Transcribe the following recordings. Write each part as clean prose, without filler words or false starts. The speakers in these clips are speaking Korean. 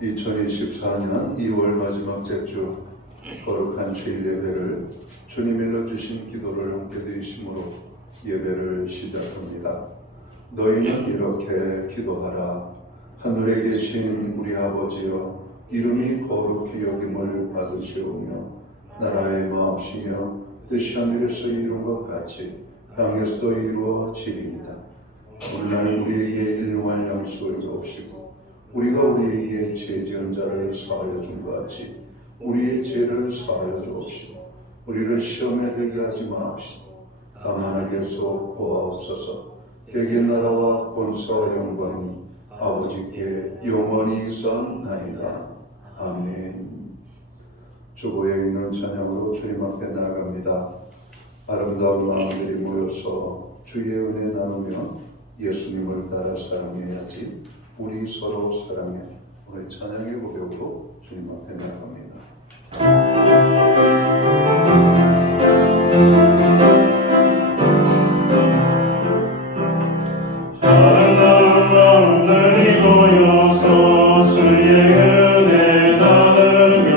2024년 2월 마지막 주 거룩한 주일 예배를 주님 일러주신 기도를 함께 드리심으로 예배를 시작합니다. 너희는 이렇게 기도하라. 하늘에 계신 우리 아버지여, 이름이 거룩히 여김을 받으시오며 나라의 마음이며 뜻이 하늘에서 이룬 것 같이 땅에서도 이루어지리이다. 오늘날 우리에게 일용할 양식을 주옵시고 우리가 우리에게 죄 지은 자를 사하여 준 것 같이 우리의 죄를 사하여 주옵시고 우리를 시험에 들게 하지 마옵시고 다만 악에서 구하옵소서. 대개 나라와 권세와 영광이 아버지께 영원히 있사옵나이다. 아멘. 주보에 있는 찬양으로 주님 앞에 나아갑니다. 아름다운 마음들이 모여서 주의 은혜 나누며 예수님을 따라 사랑해야지. 우리 서로 사랑해. 우리 찬양의 고백으로 주님 앞에 나아갑니다. 아름다운 마음들이 모여서 주의 은혜 나누며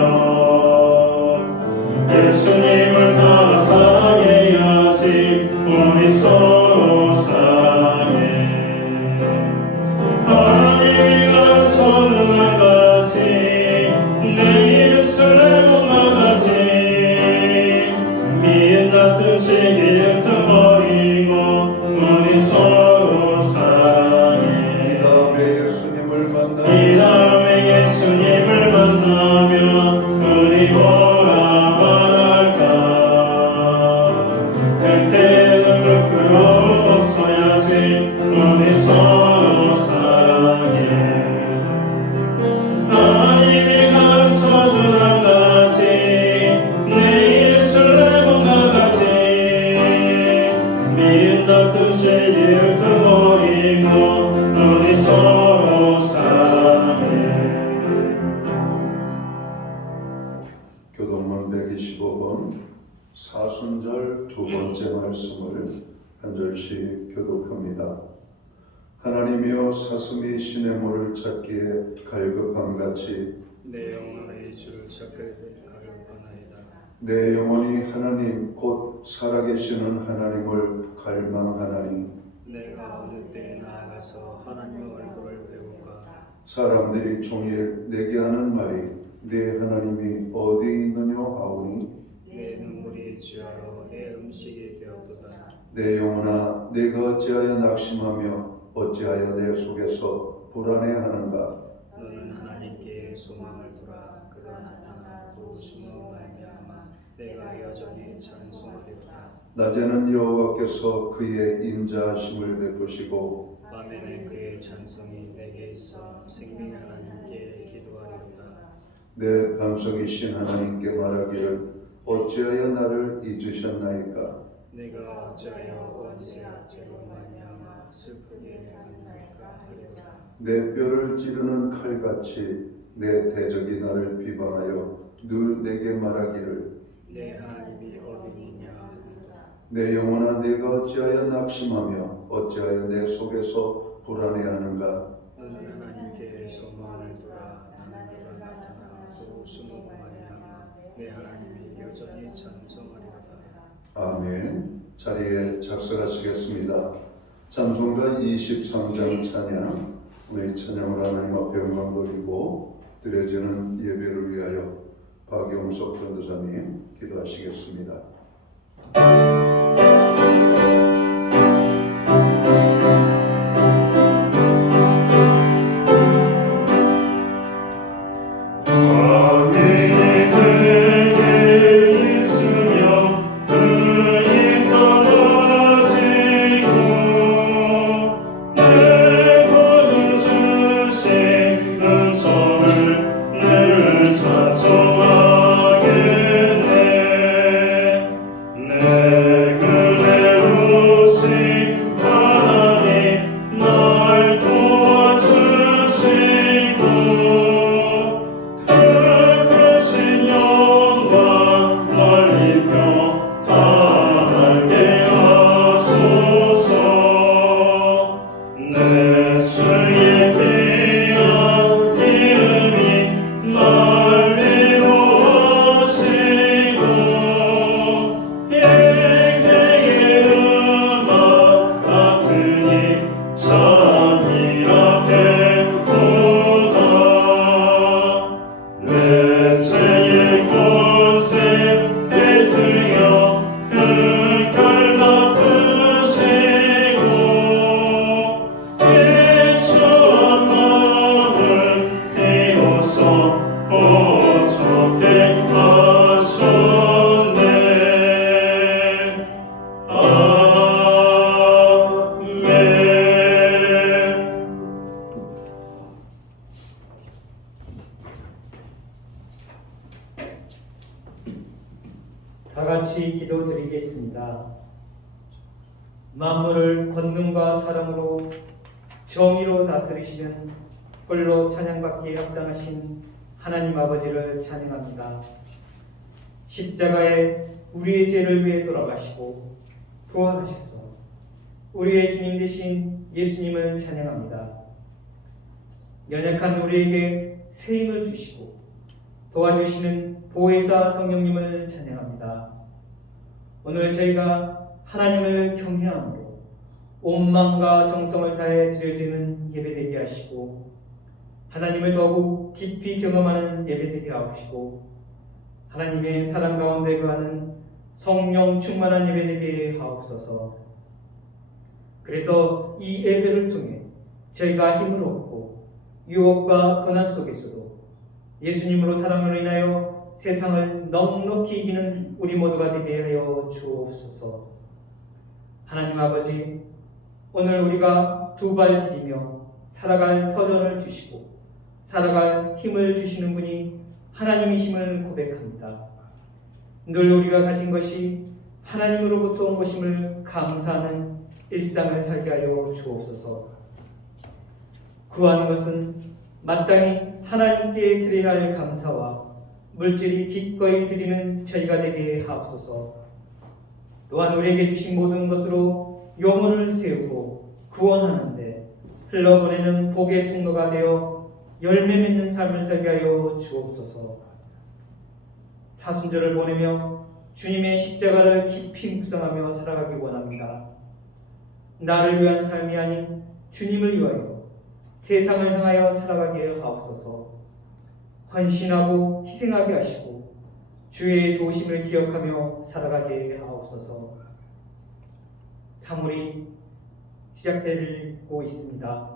예수님을 따라 사랑해야지. 우리 서로 사랑해. 하나님이 가르쳐준 한 가지 내 예술의 못만 가지 미인 같은 시기를 틈버리고 우리 서로 사랑해. 이 다음에 예수님을 만나면 우리 뭐라 말할까. 그때는 부끄러움 없어야지. 우리 서로 사랑해. 하나님이 가르쳐준 한 가지 내 예술의 몸과 같이 미인 같은 시기를 틈버리고 우리 서로 사랑해. 교동문 125번 사순절 두 번째 말씀을 한 절씩 교독합니다. 하나님이여, 사슴이 시냇물을 찾기에 갈급함 같이 내 영혼의 주를 찾기에 갈급하나이다. 내 영혼이 하나님 곧 살아계시는 하나님을 갈망하나니 내가 어느 때에 나아가서 하나님의 얼굴을 배울까. 사람들이 종일 내게 하는 말이 내 하나님이 어디 있느냐 하오니 내 눈물이 주하러 내 음식이 되었도다. 내 영혼아, 내가 어찌하여 낙심하며 어찌하여 내 속에서 불안해하는가. 너는 하나님께 소망을 두라. 그가 나타나 도우심으로 말미암아 내가 여전히 찬송하리로다. 낮에는 여호와께서 그의 인자하심을 베푸시고 밤에는 그의 찬송이 내게 있어 생명의 하나님께 기도하리로다. 내 반석이신 하나님께 말하기를 어찌하여 나를 잊으셨나이까. 내가 어찌하여 원수의 죄로 말미암아 슬프게 하나이까 하리로다. 내 뼈를 찌르는 칼같이 내 대적이 나를 비방하여 늘 내게 말하기를 내 하나님이 어디 있냐 하리로다. 내 영혼아, 내가 어찌하여 낙심하며 어찌하여 내 속에서 불안해하는가. 너는 하나님께 소망을 두라. 하나님께가 나타나 도우심으로 말미암아 내 하나님이 여전히 찬송하리로다. 아멘. 자리에 작성하시겠습니다. 찬송가 23장 찬양, 우리 찬양을 하나님 앞에 영광 돌리고 드려지는 예배를 위하여 박영석 전도사님 기도하시겠습니다. 찬송하겠네. 같이 기도드리겠습니다. 만물을 권능과 사랑으로 정의로 다스리시는 홀로 찬양받기에 합당하신 하나님 아버지를 찬양합니다. 십자가에 우리의 죄를 위해 돌아가시고 부활하셔서 우리의 주님 되신 예수님을 찬양합니다. 연약한 우리에게 새 힘을 주시고 도와주시는 보혜사 성령님을 찬양합니다. 오늘 저희가 하나님을 경외함으로 온 마음과 정성을 다해 드려지는 예배되게 하시고 하나님을 더욱 깊이 경험하는 예배되게 하시고 하나님의 사랑 가운데 거하는 성령 충만한 예배되게 하옵소서. 그래서 이 예배를 통해 저희가 힘을 얻고 유혹과 고난 속에서도 예수님으로 사랑으로 인하여 세상을 넉넉히 이기는 우리 모두가 되게 하여 주옵소서. 하나님 아버지, 오늘 우리가 두 발 디디며 살아갈 터전을 주시고 살아갈 힘을 주시는 분이 하나님이심을 고백합니다. 늘 우리가 가진 것이 하나님으로부터 온 것임을 감사하는 일상을 살게 하여 주옵소서. 구하는 것은 마땅히 하나님께 드려야 할 감사와 물질이 기꺼이 드리는 저희가 되게 하옵소서. 또한 우리에게 주신 모든 것으로 영혼을 세우고 구원하는데 흘러보내는 복의 통로가 되어 열매 맺는 삶을 살게 하여 주옵소서. 사순절을 보내며 주님의 십자가를 깊이 묵상하며 살아가기 원합니다. 나를 위한 삶이 아닌 주님을 위하여 세상을 향하여 살아가게 하옵소서. 헌신하고 희생하게 하시고 주의 도우심을 기억하며 살아가게 하옵소서. 3월이 시작되고 있습니다.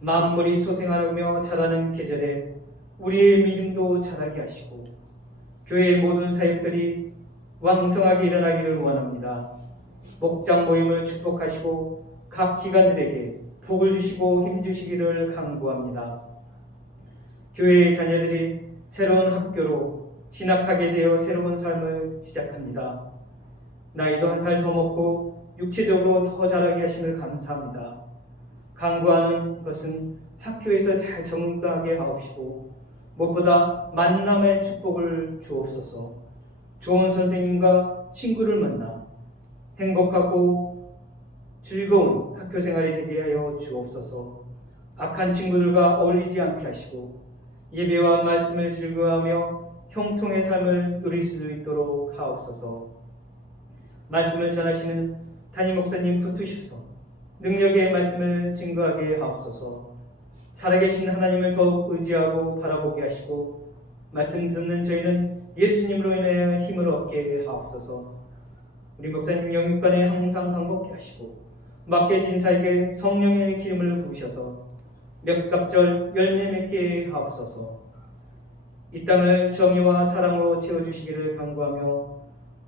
만물이 소생하며 자라는 계절에 우리의 믿음도 자라게 하시고 교회의 모든 사역들이 왕성하게 일어나기를 원합니다. 목장 모임을 축복하시고 각 기관들에게 복을 주시고 힘주시기를 간구합니다. 교회의 자녀들이 새로운 학교로 진학하게 되어 새로운 삶을 시작합니다. 나이도 한 살 더 먹고 육체적으로 더 자라게 하심을 감사합니다. 간구하는 것은 학교에서 잘 적응하게 하옵시고 무엇보다 만남의 축복을 주옵소서. 좋은 선생님과 친구를 만나 행복하고 즐거운 학교 생활이 되게 하여 주옵소서. 악한 친구들과 어울리지 않게 하시고 예배와 말씀을 즐거워하며 형통의 삶을 누릴 수 있도록 하옵소서. 말씀을 전하시는 담임 목사님 붙으셔서 능력의 말씀을 증거하게 하옵소서. 살아계신 하나님을 더욱 의지하고 바라보게 하시고 말씀 듣는 저희는 예수님으로 인하여 힘을 얻게 하옵소서. 우리 목사님 영육간에 항상 강복케 하시고 맡겨진 사에게 성령의 기름을 부으셔서 몇 갑절 열매 맺게 하옵소서. 이 땅을 정의와 사랑으로 채워주시기를 간구하며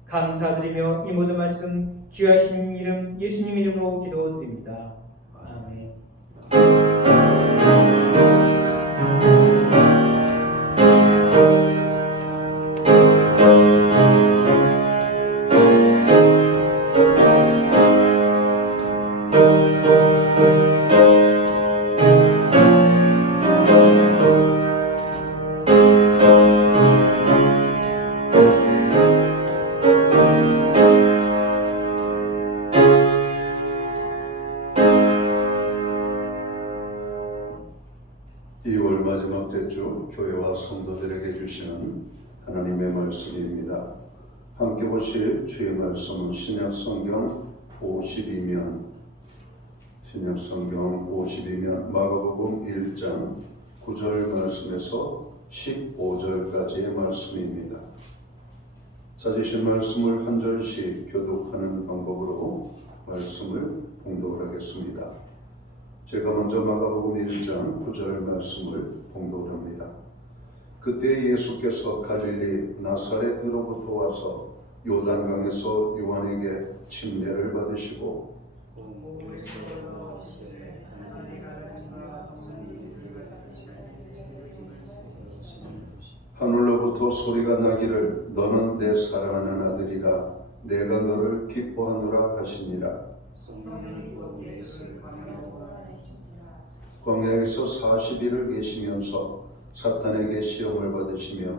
감사드리며 이 모든 말씀 귀하신 이름 예수님 이름으로 기도드립니다. 아멘. 마지막 대주 교회와 성도들에게 주시는 하나님의 말씀입니다. 함께 보실 주의 말씀은 신약성경 52면 마가복음 1장 9절 말씀에서 15절까지의 말씀입니다. 찾으신 말씀을 한 절씩 교독하는 방법으로 말씀을 봉독을 하겠습니다. 제가 먼저 마가복음 1장 9절 말씀을 봉독합니다. 그때 예수께서 갈릴리 나사렛으로부터 와서 요단강에서 요한에게 침례를 받으시고 하늘로부터 소리가 나기를 너는 내 사랑하는 아들이라 내가 너를 기뻐하노라 하시니라. 성령이고 예수를 강하고 광야에서 40일을 계시면서 사탄에게 시험을 받으시며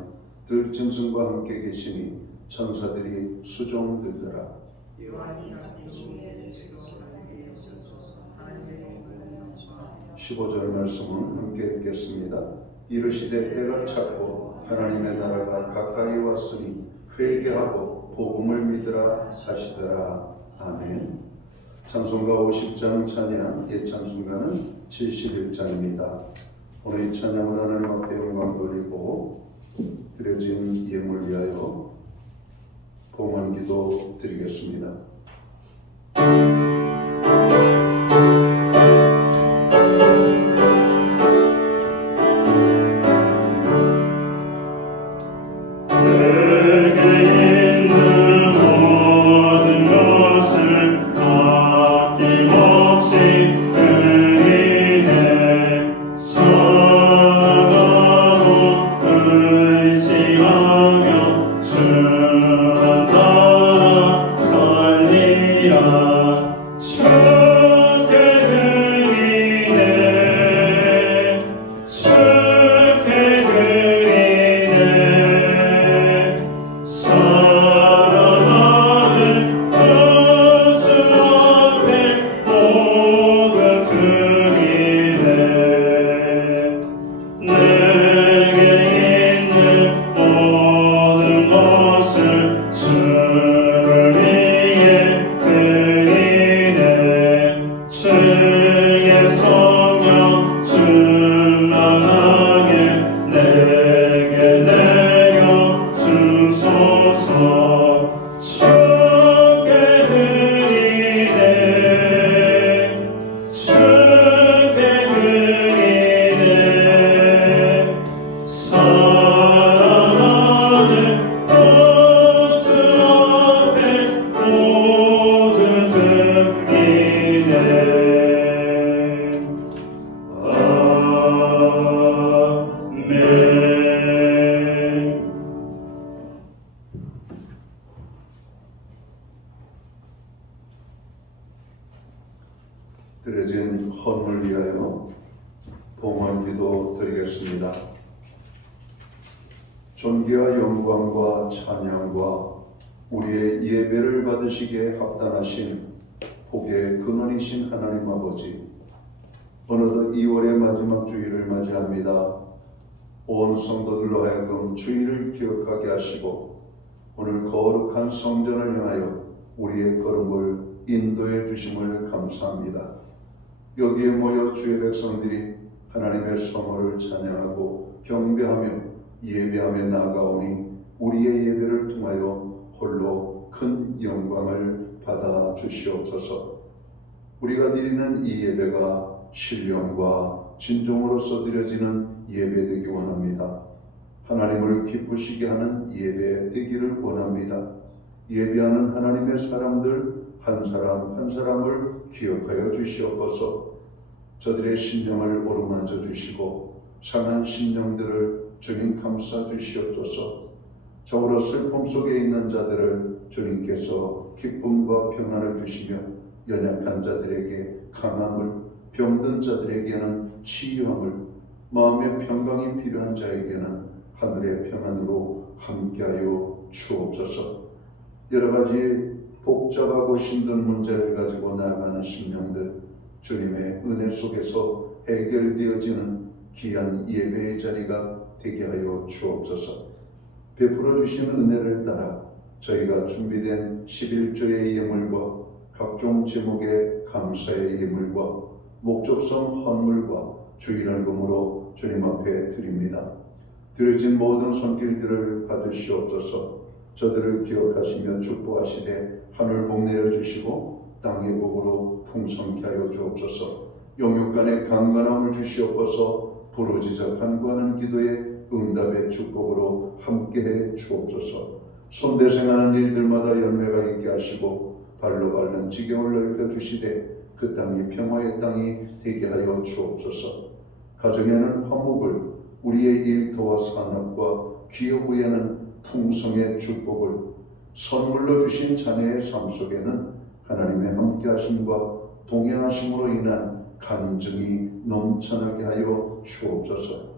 들짐승과 함께 계시니 천사들이 수종들더라. 요한이 잡힌 중에 예수께서 함께 있으소서. 하나님의 은혜는 전하여 15절 말씀은 함께 읽겠습니다. 이르시되 때가 찼고 하나님의 나라가 가까이 왔으니 회개하고 복음을 믿으라 하시더라. 아멘. 찬송가 50장 찬양 예찬송가는 71장입니다. 오늘 이 찬양을 하나님 앞에 영광 돌리고 드려진 예물 위하여 봉헌 기도 드리겠습니다. 드려진 헌물 위하여 봉헌 기도 드리겠습니다. 존귀와 영광과 찬양과 우리의 예배를 받으시기에 합당하신 복의 근원이신 하나님 아버지, 어느덧 2월의 마지막 주일을 맞이합니다. 온 성도들로 하여금 주일을 기억하게 하시고 오늘 거룩한 성전을 향하여 우리의 걸음을 인도해 주심을 감사합니다. 여기에 모여 주의 백성들이 하나님의 성호를 찬양하고 경배하며 예배하며 나아가오니 우리의 예배를 통하여 홀로 큰 영광을 받아 주시옵소서. 우리가 드리는 이 예배가 신령과 진정으로서 드려지는 예배 되기 원합니다. 하나님을 기쁘시게 하는 예배 되기를 원합니다. 예배하는 하나님의 사람들 한 사람 한 사람을 기억하여 주시옵소서. 저들의 심령을 어루만져 주시고 상한 심령들을 주님 감싸 주시옵소서. 저으로 슬픔 속에 있는 자들을 주님께서 기쁨과 평안을 주시며 연약한 자들에게 강함을, 병든 자들에게는 치유함을, 마음의 평강이 필요한 자에게는 하늘의 평안으로 함께하여 주옵소서. 여러 가지 복잡하고 힘든 문제를 가지고 나아가는 심령들 주님의 은혜 속에서 해결되어지는 귀한 예배의 자리가 되게 하여 주옵소서. 베풀어 주시는 은혜를 따라 저희가 준비된 11조의 예물과 각종 제목의 감사의 예물과 목적성 헌물과 주일날금으로 주님 앞에 드립니다. 드려진 모든 손길들을 받으시옵소서. 저들을 기억하시며 축복하시되 하늘 복 내려 주시고 땅의 복으로 풍성케 하여 주옵소서. 영육간의 강건함을 주시옵소서. 부르짖어 간구하는 기도에 응답의 축복으로 함께해 주옵소서. 손대생하는 일들마다 열매가 있게 하시고 발로 밟는 지경을 넓혀 주시되 그 땅이 평화의 땅이 되게 하여 주옵소서. 가정에는 화목을, 우리의 일터와 산업과 기업부에는 풍성의 축복을 선물로 주신 자녀의 삶 속에는 하나님의 함께하심과 동행하심으로 인한 간증이 넘쳐나게 하여 주옵소서.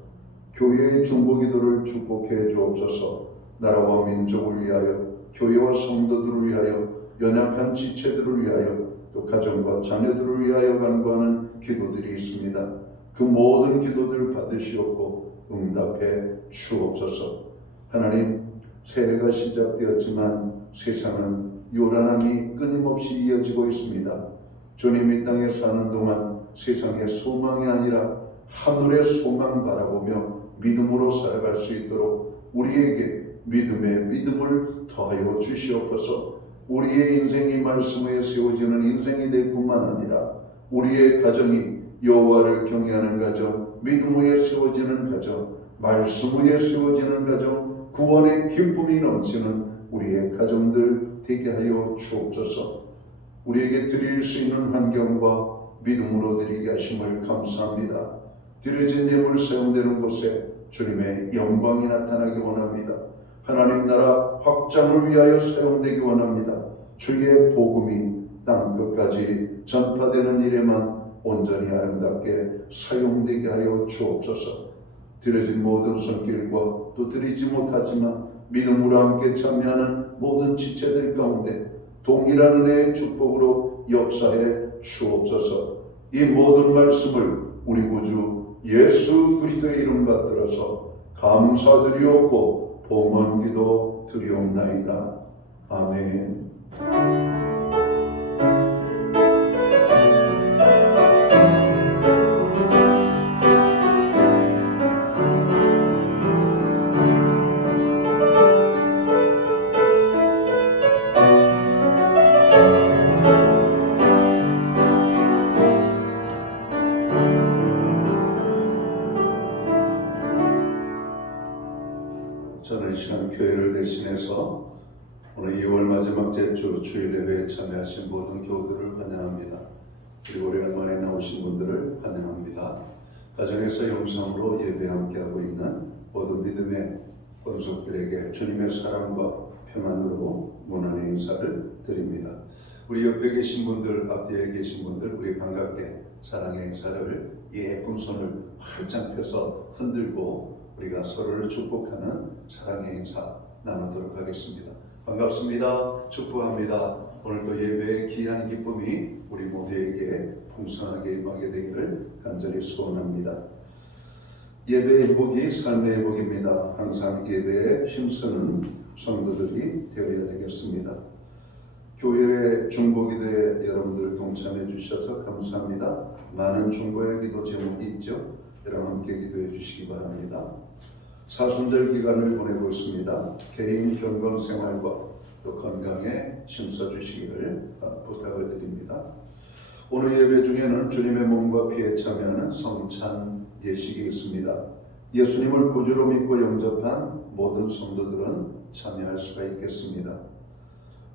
교회의 중보기도를 축복해 주옵소서. 나라와 민족을 위하여, 교회와 성도들을 위하여, 연약한 지체들을 위하여, 또 가정과 자녀들을 위하여 간구하는 기도들이 있습니다. 그 모든 기도들을 받으시옵고 응답해 주옵소서. 하나님, 새해가 시작되었지만 세상은 요란함이 끊임없이 이어지고 있습니다. 주님 이 땅에 사는 동안 세상의 소망이 아니라 하늘의 소망 바라보며 믿음으로 살아갈 수 있도록 우리에게 믿음의 믿음을 더하여 주시옵소서. 우리의 인생이 말씀 위에 세워지는 인생이 될 뿐만 아니라 우리의 가정이 여호와를 경외하는 가정, 믿음 위에 세워지는 가정, 말씀 위에 세워지는 가정, 구원의 기쁨이 넘치는 우리의 가정들 되게 하여 주옵소서. 우리에게 드릴 수 있는 환경과 믿음으로 드리게 하심을 감사합니다. 드려진 예물 사용되는 곳에 주님의 영광이 나타나기 원합니다. 하나님 나라 확장을 위하여 사용되기 원합니다. 주의 복음이 땅 끝까지 전파되는 일에만 온전히 아름답게 사용되게 하여 주옵소서. 드려진 모든 손길과 또 드리지 못하지만 믿음으로 함께 참여하는 모든 지체들 가운데 동일한 은혜의 축복으로 역사해 주옵소서. 이 모든 말씀을 우리 구주 예수 그리스도의 이름 받들어서 감사드리옵고 봉헌기도 드리옵나이다. 아멘. 저는 이 시간 교회를 대신해서 오늘 2월 마지막 주 주일 예배에 참여하신 모든 교우들을 환영합니다. 그리고 오랜만에 나오신 분들을 환영합니다. 가정에서 영상으로 예배 함께하고 있는 모든 믿음의 권속들에게 주님의 사랑과 평안으로 문안의 인사를 드립니다. 우리 옆에 계신 분들, 앞뒤에 계신 분들, 우리 반갑게 사랑의 인사를 예쁜 손을 활짝 펴서 흔들고 우리가 서로를 축복하는 사랑의 인사 나누도록 하겠습니다. 반갑습니다. 축복합니다. 오늘도 예배의 귀한 기쁨이 우리 모두에게 풍성하게 임하게 되기를 간절히 소원합니다. 예배의 회복이 삶의 회복입니다. 항상 예배에 힘쓰는 성도들이 되어야 되겠습니다. 교회의 중보기도에 여러분들 동참해 주셔서 감사합니다. 많은 중보의 기도 제목이 있죠. 여러분 함께 기도해 주시기 바랍니다. 사순절 기간을 보내고 있습니다. 개인 경건 생활과 또 건강에 힘써 주시기를 부탁을 드립니다. 오늘 예배 중에는 주님의 몸과 피에 참여하는 성찬 예식이 있습니다. 예수님을 구주로 믿고 영접한 모든 성도들은 참여할 수가 있겠습니다.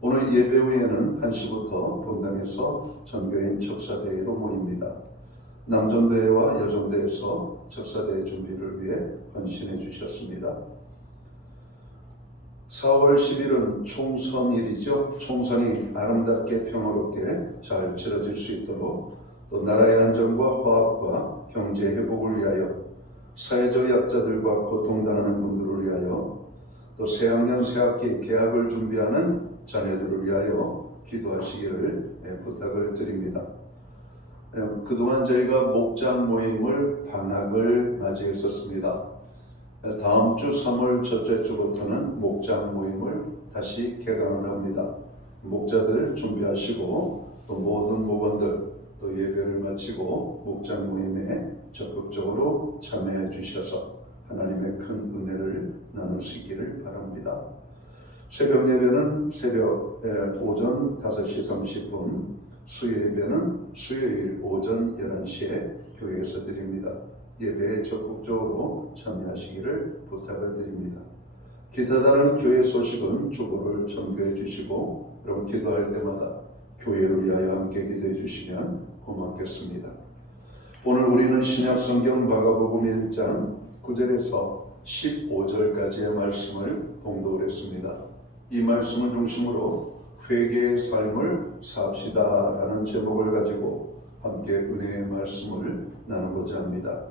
오늘 예배 후에는 1시부터 본당에서 전교인 척사대회로 모입니다. 남전대회와 여전대회에서 척사대회 준비를 위해 헌신해 주셨습니다. 4월 10일은 총선일이죠. 총선이 아름답게 평화롭게 잘 치러질 수 있도록 또 나라의 안정과 화합과 경제 회복을 위하여 사회적 약자들과 고통당하는 분들을 위하여 또 새학년 새학기 개학을 준비하는 자녀들을 위하여 기도하시기를 부탁을 드립니다. 그동안 저희가 목장 모임을 방학을 맞이했었습니다. 다음 주 3월 첫째 주부터는 목장 모임을 다시 개강을 합니다. 목자들 준비하시고 또 모든 목원들 또 예배를 마치고 목장 모임에 적극적으로 참여해 주셔서 하나님의 큰 은혜를 나눌 수 있기를 바랍니다. 새벽 예배는 새벽 오전 5시 30분, 수요 예배는 수요일 오전 11시에 교회에서 드립니다. 예배에 적극적으로 참여하시기를 부탁을 드립니다. 기타 다른 교회 소식은 주보를 참고해 주시고 여러분 기도할 때마다 교회를 위하여 함께 기도해 주시면 고맙겠습니다. 오늘 우리는 신약 성경 마가복음 1장 9절에서 15절까지의 말씀을 봉독했습니다. 이 말씀을 중심으로 회개의 삶을 삽시다라는 제목을 가지고 함께 은혜의 말씀을 나누고자 합니다.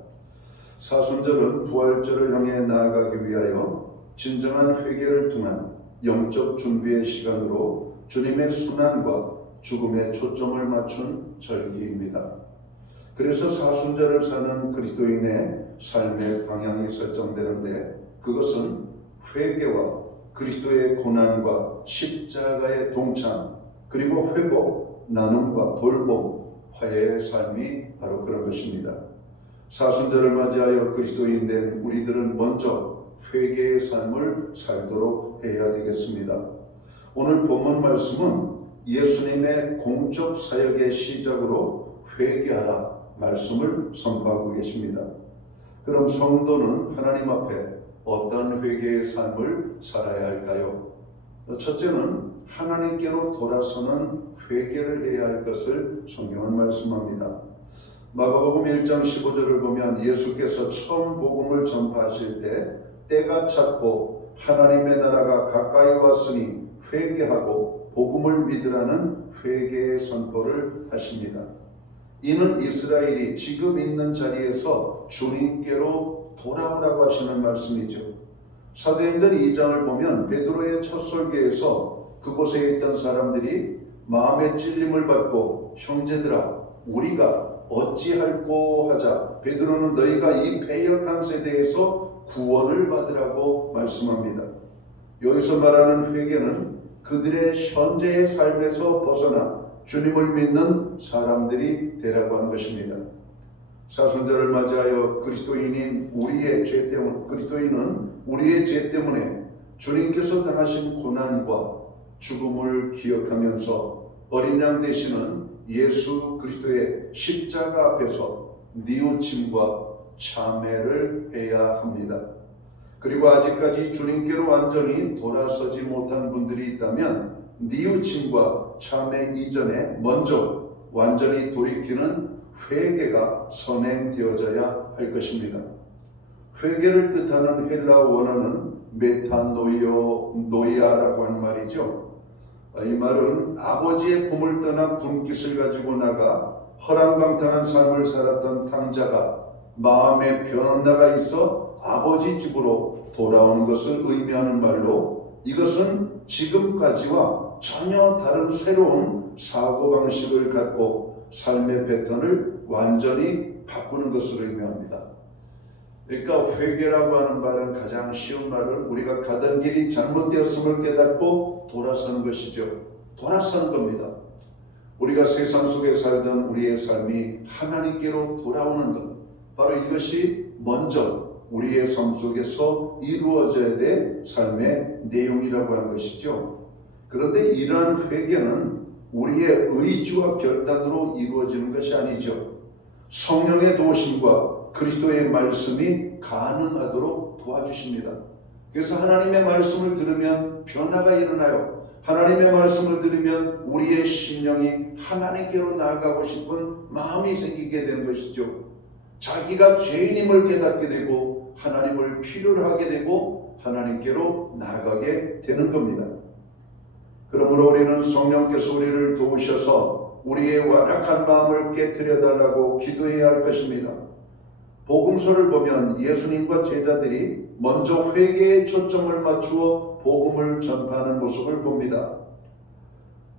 사순절은 부활절을 향해 나아가기 위하여 진정한 회개를 통한 영적 준비의 시간으로 주님의 순환과 죽음에 초점을 맞춘 절기입니다. 그래서 사순절을 사는 그리스도인의 삶의 방향이 설정되는데, 그것은 회개와 그리스도의 고난과 십자가의 동참, 그리고 회복, 나눔과 돌봄, 화해의 삶이 바로 그런 것입니다. 사순절을 맞이하여 그리스도인 된 우리들은 먼저 회개의 삶을 살도록 해야 되겠습니다. 오늘 본문 말씀은 예수님의 공적 사역의 시작으로 회개하라 말씀을 선포하고 계십니다. 그럼 성도는 하나님 앞에 어떤 회개의 삶을 살아야 할까요? 첫째는 하나님께로 돌아서는 회개를 해야 할 것을 성경은 말씀합니다. 마가복음 1장 15절을 보면 예수께서 처음 복음을 전파하실 때 때가 찼고 하나님의 나라가 가까이 왔으니 회개하고 복음을 믿으라는 회개의 선포를 하십니다. 이는 이스라엘이 지금 있는 자리에서 주님께로 돌아오라고 하시는 말씀이죠. 사도행전 2장을 보면 베드로의 첫 설교에서 그곳에 있던 사람들이 마음의 찔림을 받고 형제들아 우리가 어찌할꼬 하자 베드로는 너희가 이 패역한 세대에서 구원을 받으라고 말씀합니다. 여기서 말하는 회개는 그들의 현재의 삶에서 벗어나 주님을 믿는 사람들이 되라고 한 것입니다. 사순절을 맞이하여 그리스도인은 우리의 죄 때문에 주님께서 당하신 고난과 죽음을 기억하면서 어린 양 되시는 예수 그리스도의 십자가 앞에서 뉘우침과 참회를 해야 합니다. 그리고 아직까지 주님께로 완전히 돌아서지 못한 분들이 있다면 뉘우침과 참회 이전에 먼저 완전히 돌이키는 회개가 선행되어져야 할 것입니다. 회개를 뜻하는 헬라 원어는 메타노이아라고 하는 말이죠. 이 말은 아버지의 품을 떠나 분깃을 가지고 나가 허랑방탕한 삶을 살았던 탕자가 마음의 변화가 있어 아버지 집으로 돌아오는 것을 의미하는 말로, 이것은 지금까지와 전혀 다른 새로운 사고방식을 갖고 삶의 패턴을 완전히 바꾸는 것을 의미합니다. 그러니까 회개라고 하는 말은 가장 쉬운 말은 우리가 가던 길이 잘못되었음을 깨닫고 돌아서는 것이죠. 돌아서는 겁니다. 우리가 세상 속에 살던 우리의 삶이 하나님께로 돌아오는 것, 바로 이것이 먼저 우리의 삶 속에서 이루어져야 될 삶의 내용이라고 하는 것이죠. 그런데 이러한 회개는 우리의 의지와 결단으로 이루어지는 것이 아니죠. 성령의 도우심과 그리스도의 말씀이 가능하도록 도와주십니다. 그래서 하나님의 말씀을 들으면 변화가 일어나요. 하나님의 말씀을 들으면 우리의 심령이 하나님께로 나아가고 싶은 마음이 생기게 되는 것이죠. 자기가 죄인임을 깨닫게 되고 하나님을 필요로 하게 되고 하나님께로 나아가게 되는 겁니다. 그러므로 우리는 성령께서 우리를 도우셔서 우리의 완악한 마음을 깨트려 달라고 기도해야 할 것입니다. 복음서를 보면 예수님과 제자들이 먼저 회개에 초점을 맞추어 복음을 전파하는 모습을 봅니다.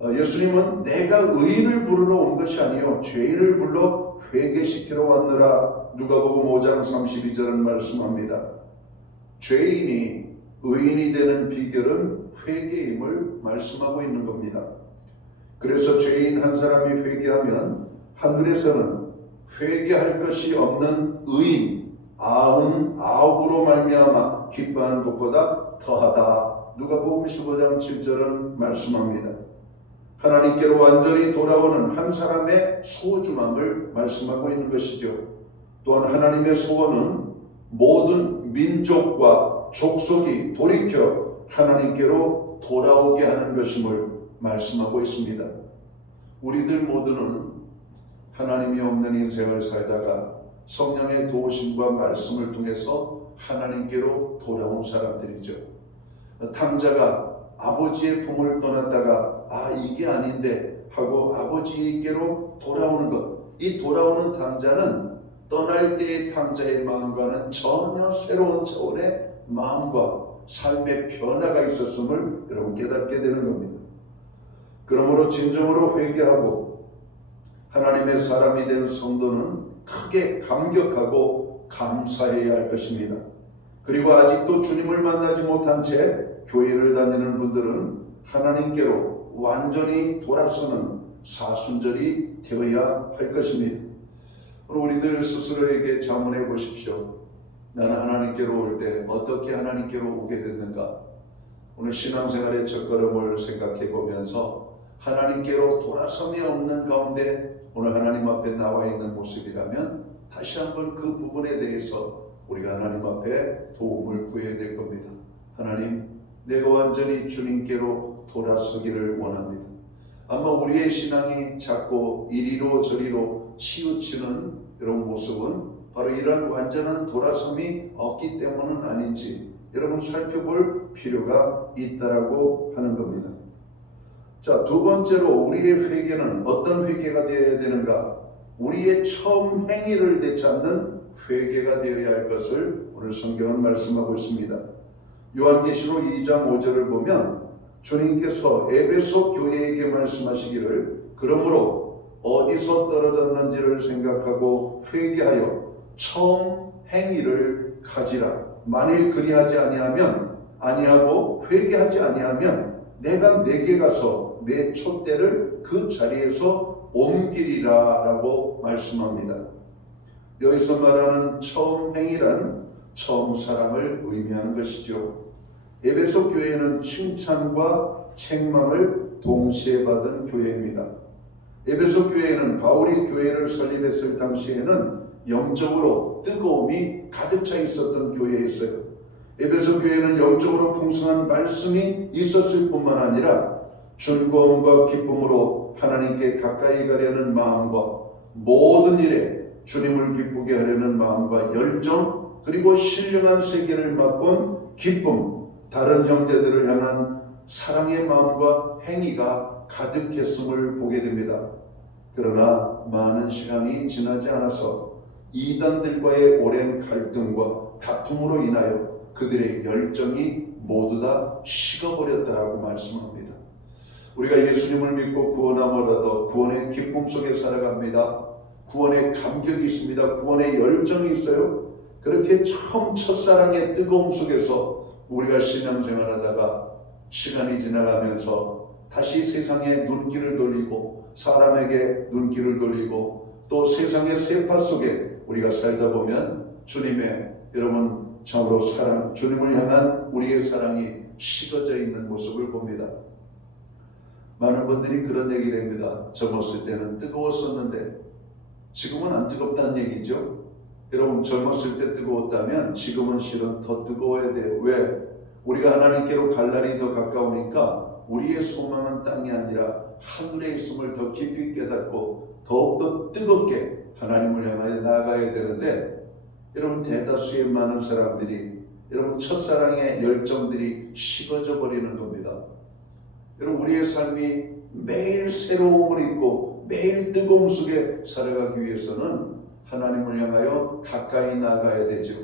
예수님은 내가 의인을 부르러 온 것이 아니요 죄인을 불러 회개시키러 왔느라 누가복음 5장 32절은 말씀합니다. 죄인이 의인이 되는 비결은 회개임을 말씀하고 있는 겁니다. 그래서 죄인 한 사람이 회개하면 하늘에서는 회개할 것이 없는 의인 99으로 말미암아 기뻐하는 것보다 더하다. 누가복음 15장 7절은 말씀합니다. 하나님께로 완전히 돌아오는 한 사람의 소중함을 말씀하고 있는 것이죠. 또한 하나님의 소원은 모든 민족과 족속이 돌이켜 하나님께로 돌아오게 하는 것임을 말씀하고 있습니다. 우리들 모두는 하나님이 없는 인생을 살다가 성령의 도우심과 말씀을 통해서 하나님께로 돌아온 사람들이죠. 탕자가 아버지의 품을 떠났다가 이게 아닌데 하고 아버지께로 돌아오는 것, 이 돌아오는 탕자는 떠날 때의 탕자의 마음과는 전혀 새로운 차원의 마음과 삶의 변화가 있었음을 여러분 깨닫게 되는 겁니다. 그러므로 진정으로 회개하고 하나님의 사람이 된 성도는 크게 감격하고 감사해야 할 것입니다. 그리고 아직도 주님을 만나지 못한 채 교회를 다니는 분들은 하나님께로 완전히 돌아서는 사순절이 되어야 할 것입니다. 우리들 스스로에게 자문해 보십시오. 나는 하나님께로 올 때 어떻게 하나님께로 오게 됐는가? 오늘 신앙생활의 첫걸음을 생각해 보면서 하나님께로 돌아섬이 없는 가운데 오늘 하나님 앞에 나와 있는 모습이라면 다시 한번 그 부분에 대해서 우리가 하나님 앞에 도움을 구해야 될 겁니다. 하나님, 내가 완전히 주님께로 돌아서기를 원합니다. 아마 우리의 신앙이 자꾸 이리로 저리로 치우치는 이런 모습은 바로 이런 완전한 돌아섬이 없기 때문은 아닌지 여러분 살펴볼 필요가 있다라고 하는 겁니다. 자, 두 번째로 우리의 회개는 어떤 회개가 되어야 되는가? 우리의 처음 행위를 되찾는 회개가 되어야 할 것을 오늘 성경은 말씀하고 있습니다. 요한계시록 2장 5절을 보면 주님께서 에베소 교회에게 말씀하시기를 그러므로 어디서 떨어졌는지를 생각하고 회개하여 처음 행위를 가지라. 만일 그리하지 아니하고 회개하지 아니하면 내가 내게 가서 내 촛대를 그 자리에서 옮기리라 라고 말씀합니다. 여기서 말하는 처음 행위란 처음 사랑을 의미하는 것이죠. 에베소 교회는 칭찬과 책망을 동시에 받은 교회입니다. 에베소 교회는 바울이 교회를 설립했을 당시에는 영적으로 뜨거움이 가득 차 있었던 교회였어요. 에베소 교회는 영적으로 풍성한 말씀이 있었을 뿐만 아니라 즐거움과 기쁨으로 하나님께 가까이 가려는 마음과 모든 일에 주님을 기쁘게 하려는 마음과 열정, 그리고 신령한 세계를 맛본 기쁨, 다른 형제들을 향한 사랑의 마음과 행위가 가득했음을 보게 됩니다. 그러나 많은 시간이 지나지 않아서 이단들과의 오랜 갈등과 다툼으로 인하여 그들의 열정이 모두 다 식어버렸다라고 말씀합니다. 우리가 예수님을 믿고 구원함으로써 구원의 기쁨 속에 살아갑니다. 구원의 감격이 있습니다. 구원의 열정이 있어요. 그렇게 처음 첫사랑의 뜨거움 속에서 우리가 신앙생활하다가 시간이 지나가면서 다시 세상에 눈길을 돌리고 사람에게 눈길을 돌리고 또 세상의 세파 속에 우리가 살다 보면 주님의 여러분 참으로 사랑, 주님을 향한 우리의 사랑이 식어져 있는 모습을 봅니다. 많은 분들이 그런 얘기를 합니다. 젊었을 때는 뜨거웠었는데 지금은 안 뜨겁다는 얘기죠. 여러분 젊었을 때 뜨거웠다면 지금은 실은 더 뜨거워야 돼요. 왜? 우리가 하나님께로 갈 날이 더 가까우니까 우리의 소망은 땅이 아니라 하늘에 있음을 더 깊이 깨닫고 더욱더 뜨겁게 하나님을 향하여 나아가야 되는데 여러분 대다수의 많은 사람들이 여러분 첫사랑의 열정들이 식어져 버리는 겁니다. 여러분 우리의 삶이 매일 새로움을 입고 매일 뜨거움 속에 살아가기 위해서는 하나님을 향하여 가까이 나아가야 되죠.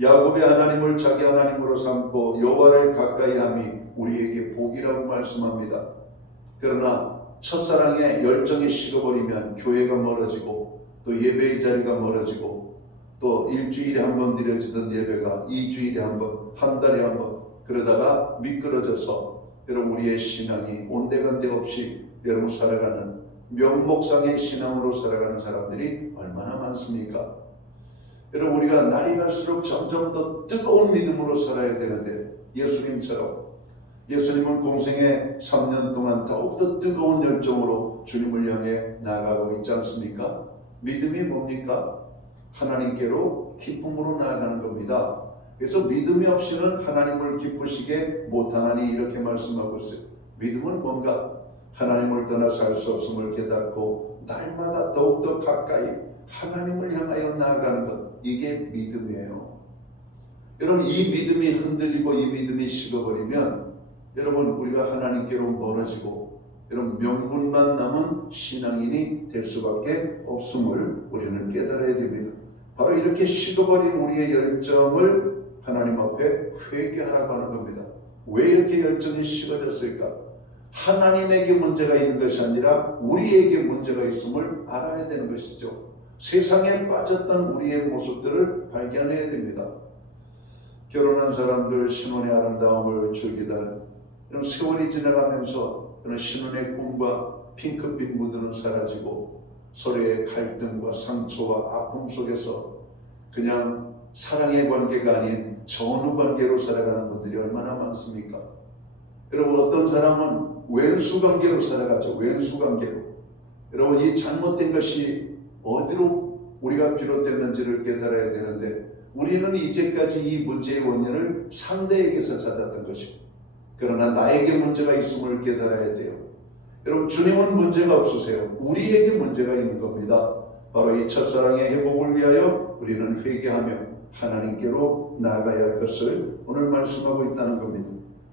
야곱의 하나님을 자기 하나님으로 삼고 여호와를 가까이 함이 우리에게 복이라고 말씀합니다. 그러나 첫사랑의 열정이 식어버리면 교회가 멀어지고 또 예배의 자리가 멀어지고 또 일주일에 한 번 드려지던 예배가 2주일에 한 번, 한 달에 한 번 그러다가 미끄러져서 여러분 우리의 신앙이 온데간데 없이 여러분 살아가는 명목상의 신앙으로 살아가는 사람들이 얼마나 많습니까? 여러분 우리가 날이 갈수록 점점 더 뜨거운 믿음으로 살아야 되는데 예수님처럼 예수님은 공생의 3년 동안 더욱더 뜨거운 열정으로 주님을 향해 나아가고 있지 않습니까? 믿음이 뭡니까? 하나님께로 기쁨으로 나아가는 겁니다. 그래서 믿음이 없이는 하나님을 기쁘시게 못하나니 이렇게 말씀하고 있어요. 믿음은 뭔가? 하나님을 떠나 살 수 없음을 깨닫고 날마다 더욱더 가까이 하나님을 향하여 나아가는 것, 이게 믿음이에요. 여러분 이 믿음이 흔들리고 이 믿음이 식어버리면 여러분 우리가 하나님께로 멀어지고 여러분 명분만 남은 신앙인이 될 수밖에 없음을 우리는 깨달아야 됩니다. 바로 이렇게 식어버린 우리의 열정을 하나님 앞에 회개하라고 하는 겁니다. 왜 이렇게 열정이 식어졌을까? 하나님에게 문제가 있는 것이 아니라 우리에게 문제가 있음을 알아야 되는 것이죠. 세상에 빠졌던 우리의 모습들을 발견해야 됩니다. 결혼한 사람들 신혼의 아름다움을 즐기다는 이런 세월이 지나가면서 그런 신혼의 꿈과 핑크빛 무드는 사라지고 서로의 갈등과 상처와 아픔 속에서 그냥 사랑의 관계가 아닌 전후 관계로 살아가는 분들이 얼마나 많습니까? 여러분 어떤 사람은 왼수 관계로 살아가죠. 왼수 관계로. 여러분 이 잘못된 것이 어디로 우리가 비롯됐는지를 깨달아야 되는데 우리는 이제까지 이 문제의 원인을 상대에게서 찾았던 것이고 그러나 나에게 문제가 있음을 깨달아야 돼요. 여러분 주님은 문제가 없으세요. 우리에게 문제가 있는 겁니다. 바로 이 첫사랑의 회복을 위하여 우리는 회개하며 하나님께로 나아가야 할 것을 오늘 말씀하고 있다는 겁니다.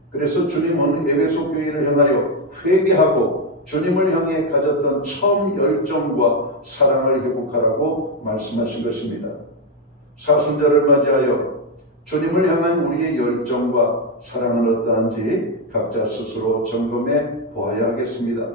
그래서 주님은 에베소 교회를 향하여 회개하고 주님을 향해 가졌던 처음 열정과 사랑을 회복하라고 말씀하신 것입니다. 사순절을 맞이하여 주님을 향한 우리의 열정과 사랑은 어떠한지 각자 스스로 점검해 보아야 하겠습니다.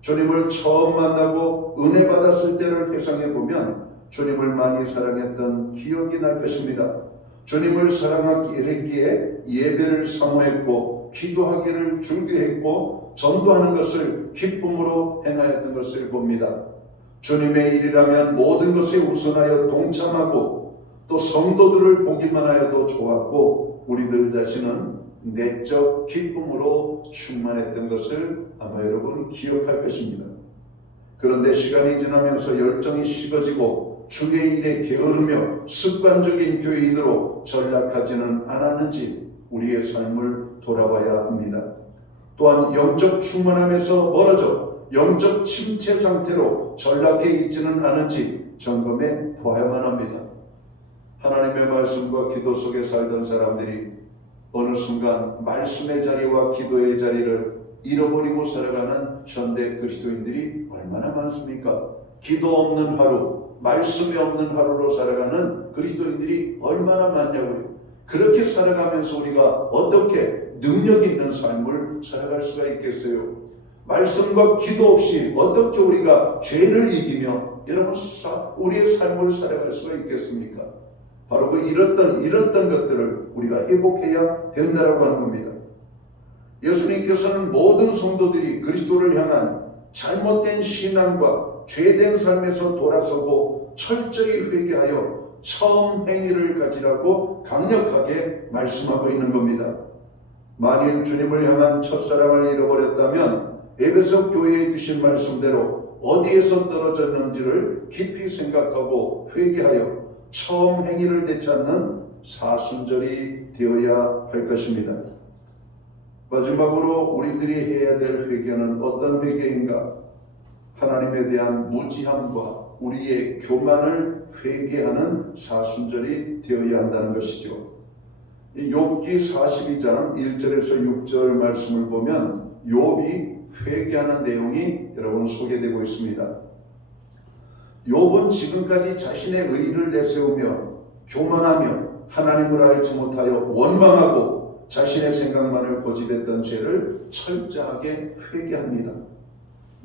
주님을 처음 만나고 은혜 받았을 때를 회상해 보면 주님을 많이 사랑했던 기억이 날 것입니다. 주님을 사랑했기에 예배를 사모했고 기도하기를 즐겨했고 전도하는 것을 기쁨으로 행하였던 것을 봅니다. 주님의 일이라면 모든 것에 우선하여 동참하고 또 성도들을 보기만 하여도 좋았고 우리들 자신은 내적 기쁨으로 충만했던 것을 아마 여러분 기억할 것입니다. 그런데 시간이 지나면서 열정이 식어지고 주의 일에 게으르며 습관적인 교인으로 전락하지는 않았는지 우리의 삶을 돌아봐야 합니다. 또한 영적 충만함에서 멀어져 영적 침체 상태로 전락해 있지는 않은지 점검해 보아야만 합니다. 하나님의 말씀과 기도 속에 살던 사람들이 어느 순간 말씀의 자리와 기도의 자리를 잃어버리고 살아가는 현대 그리스도인들이 얼마나 많습니까? 기도 없는 하루, 말씀이 없는 하루로 살아가는 그리스도인들이 얼마나 많냐고요. 그렇게 살아가면서 우리가 어떻게 능력 있는 삶을 살아갈 수가 있겠어요? 말씀과 기도 없이 어떻게 우리가 죄를 이기며 여러분 우리의 삶을 살아갈 수가 있겠습니까? 바로 그 잃었던 것들을 우리가 회복해야 된다라고 하는 겁니다. 예수님께서는 모든 성도들이 그리스도를 향한 잘못된 신앙과 죄된 삶에서 돌아서고 철저히 회개하여 처음 행위를 가지라고 강력하게 말씀하고 있는 겁니다. 만일 주님을 향한 첫사랑을 잃어버렸다면 에베소 교회에 주신 말씀대로 어디에서 떨어졌는지를 깊이 생각하고 회개하여 처음 행위를 되찾는 사순절이 되어야 할 것입니다. 마지막으로 우리들이 해야 될 회개는 어떤 회개인가? 하나님에 대한 무지함과 우리의 교만을 회개하는 사순절이 되어야 한다는 것이죠. 욥기 42장 1절에서 6절 말씀을 보면 욥이 회개하는 내용이 여러분 소개되고 있습니다. 욥은 지금까지 자신의 의의를 내세우며 교만하며 하나님을 알지 못하여 원망하고 자신의 생각만을 고집했던 죄를 철저하게 회개합니다.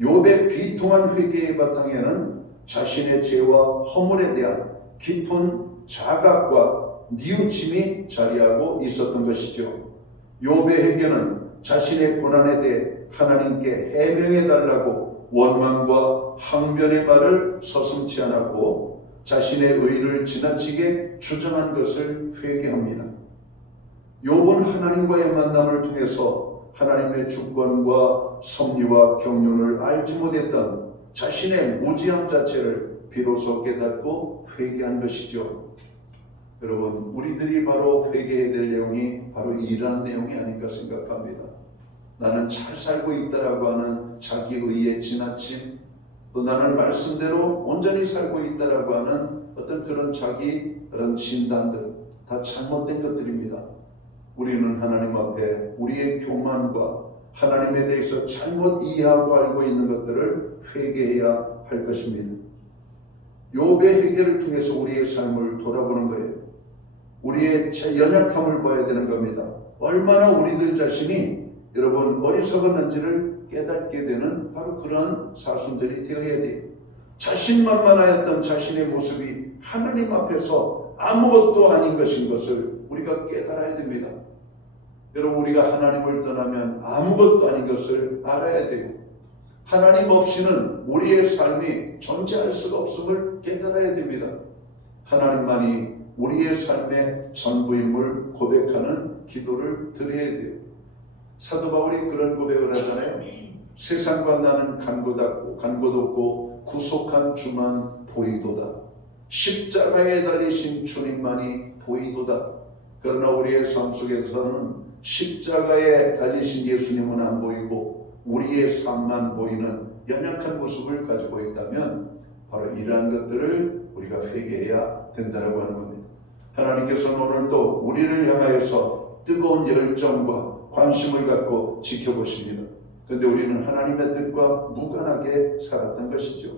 욥의 비통한 회개의 바탕에는 자신의 죄와 허물에 대한 깊은 자각과 뉘우침이 자리하고 있었던 것이죠. 욥의 회개는 자신의 고난에 대해 하나님께 해명해달라고 원망과 항변의 말을 서슴지 않았고 자신의 의를 지나치게 주장한 것을 회개합니다. 욥은 하나님과의 만남을 통해서 하나님의 주권과 섭리와 경륜을 알지 못했던 자신의 무지함 자체를 비로소 깨닫고 회개한 것이죠. 여러분, 우리들이 바로 회개해야 될 내용이 바로 이러한 내용이 아닐까 생각합니다. 나는 잘 살고 있다라고 하는 자기 의의 지나침, 또 나는 말씀대로 온전히 살고 있다라고 하는 어떤 그런 자기 그런 진단들, 다 잘못된 것들입니다. 우리는 하나님 앞에 우리의 교만과 하나님에 대해서 잘못 이해하고 알고 있는 것들을 회개해야 할 것입니다. 욥의 회개를 통해서 우리의 삶을 돌아보는 거예요. 우리의 연약함을 봐야 되는 겁니다. 얼마나 우리들 자신이 여러분 어리석었는지를 깨닫게 되는 바로 그런 사순절이 되어야 돼요. 자신만만하였던 자신의 모습이 하나님 앞에서 아무것도 아닌 것인 것을 우리가 깨달아야 됩니다. 여러분, 우리가 하나님을 떠나면 아무것도 아닌 것을 알아야 돼요. 하나님 없이는 우리의 삶이 존재할 수가 없음을 깨달아야 됩니다. 하나님만이 우리의 삶의 전부임을 고백하는 기도를 드려야 돼요. 사도 바울이 그런 고백을 하잖아요. 세상과 나는 간곳 없고 구속한 주만 보이도다. 십자가에 달리신 주님만이 보이도다. 그러나 우리의 삶 속에서는 십자가에 달리신 예수님은 안 보이고 우리의 삶만 보이는 연약한 모습을 가지고 있다면 바로 이러한 것들을 우리가 회개해야 된다고 하는 겁니다. 하나님께서는 오늘도 우리를 향하여서 뜨거운 열정과 관심을 갖고 지켜보십니다. 그런데 우리는 하나님의 뜻과 무관하게 살았던 것이죠.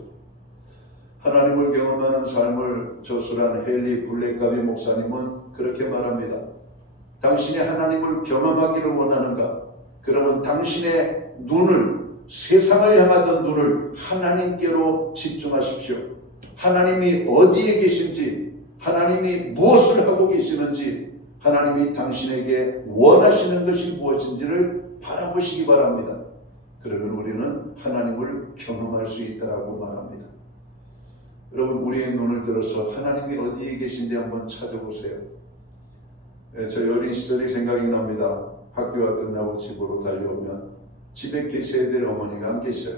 하나님을 경험하는 삶을 저술한 헨리 블랙가비 목사님은 그렇게 말합니다. 당신이 하나님을 경험하기를 원하는가? 그러면 당신의 눈을, 세상을 향하던 눈을 하나님께로 집중하십시오. 하나님이 어디에 계신지, 하나님이 무엇을 하고 계시는지, 하나님이 당신에게 원하시는 것이 무엇인지를 바라보시기 바랍니다. 그러면 우리는 하나님을 경험할 수 있다고 말합니다. 여러분, 우리의 눈을 들어서 하나님이 어디에 계신지 한번 찾아보세요. 저 어린 시절이 생각이 납니다. 학교가 끝나고 집으로 달려오면 집에 계셔야 될 어머니가 안 계셔요.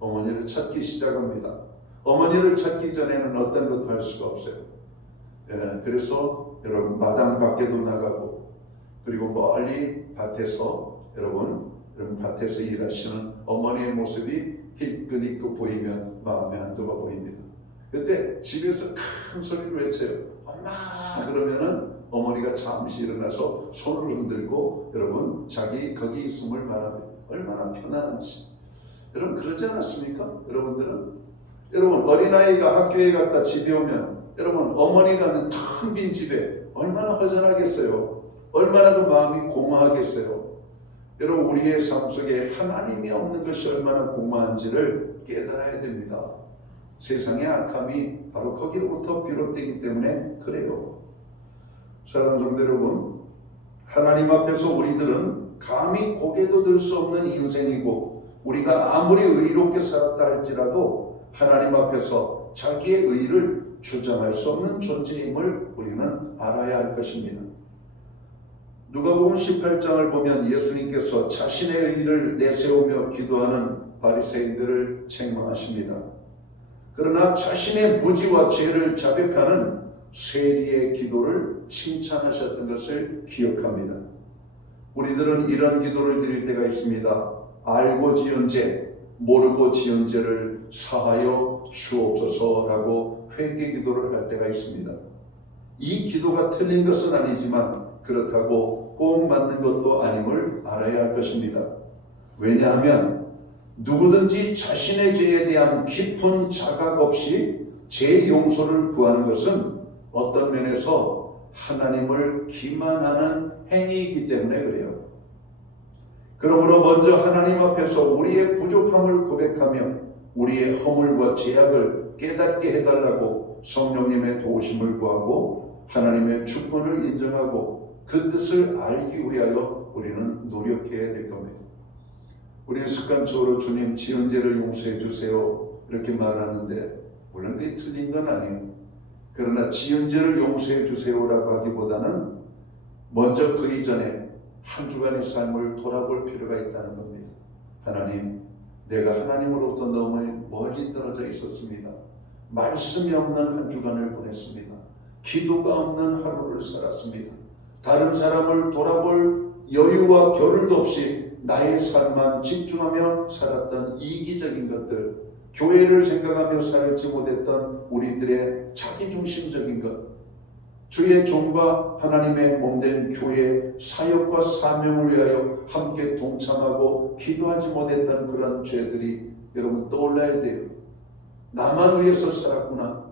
어머니를 찾기 시작합니다. 어머니를 찾기 전에는 어떤 것도 할 수가 없어요. 그래서 여러분 마당 밖에도 나가고 그리고 멀리 밭에서 여러분 밭에서 일하시는 어머니의 모습이 hil끗hil끗 보이면 마음에 안도가 보입니다. 그때 집에서 큰 소리로 외쳐요. 엄마! 그러면은 어머니가 잠시 일어나서 손을 흔들고 여러분 자기 거기 있음을 말합니다. 얼마나 편안한지. 여러분 그러지 않았습니까? 여러분들은? 여러분 어린아이가 학교에 갔다 집에 오면 여러분 어머니가 있는 텅 빈 집에 얼마나 허전하겠어요. 얼마나 그 마음이 공허하겠어요. 여러분 우리의 삶 속에 하나님이 없는 것이 얼마나 공허한지를 깨달아야 됩니다. 세상의 악함이 바로 거기로부터 비롯되기 때문에 그래요. 사랑하는 성도 여러분, 하나님 앞에서 우리들은 감히 고개도 들 수 없는 인생이고 우리가 아무리 의롭게 살았다 할지라도 하나님 앞에서 자기의 의를 주장할 수 없는 존재임을 우리는 알아야 할 것입니다. 누가복음 18장을 보면 예수님께서 자신의 의를 내세우며 기도하는 바리새인들을 책망하십니다. 그러나 자신의 무지와 죄를 자백하는 세리의 기도를 칭찬하셨던 것을 기억합니다. 우리들은 이런 기도를 드릴 때가 있습니다. 알고 지은 죄, 모르고 지은 죄를 사하여 주옵소서라고 회개 기도를 할 때가 있습니다. 이 기도가 틀린 것은 아니지만 그렇다고 꼭 맞는 것도 아님을 알아야 할 것입니다. 왜냐하면 누구든지 자신의 죄에 대한 깊은 자각 없이 죄 용서를 구하는 것은 어떤 면에서 하나님을 기만하는 행위이기 때문에 그래요. 그러므로 먼저 하나님 앞에서 우리의 부족함을 고백하며 우리의 허물과 죄악을 깨닫게 해달라고 성령님의 도우심을 구하고 하나님의 주권을 인정하고 그 뜻을 알기 위하여 우리는 노력해야 될 겁니다. 우리는 습관적으로 주님 지은 죄를 용서해 주세요 이렇게 말하는데 물론 그게 틀린 건 아니에요. 그러나 지은 죄를 용서해 주세요라고 하기보다는 먼저 그 이전에 한 주간의 삶을 돌아볼 필요가 있다는 겁니다. 하나님, 내가 하나님으로부터 너무 멀리 떨어져 있었습니다. 말씀이 없는 한 주간을 보냈습니다. 기도가 없는 하루를 살았습니다. 다른 사람을 돌아볼 여유와 겨를도 없이 나의 삶만 집중하며 살았던 이기적인 것들, 교회를 생각하며 살지 못했던 우리들의 자기중심적인 것, 주의 종과 하나님의 몸된 교회의 사역과 사명을 위하여 함께 동참하고 기도하지 못했던 그런 죄들이 여러분 떠올라야 돼요. 나만 위해서 살았구나.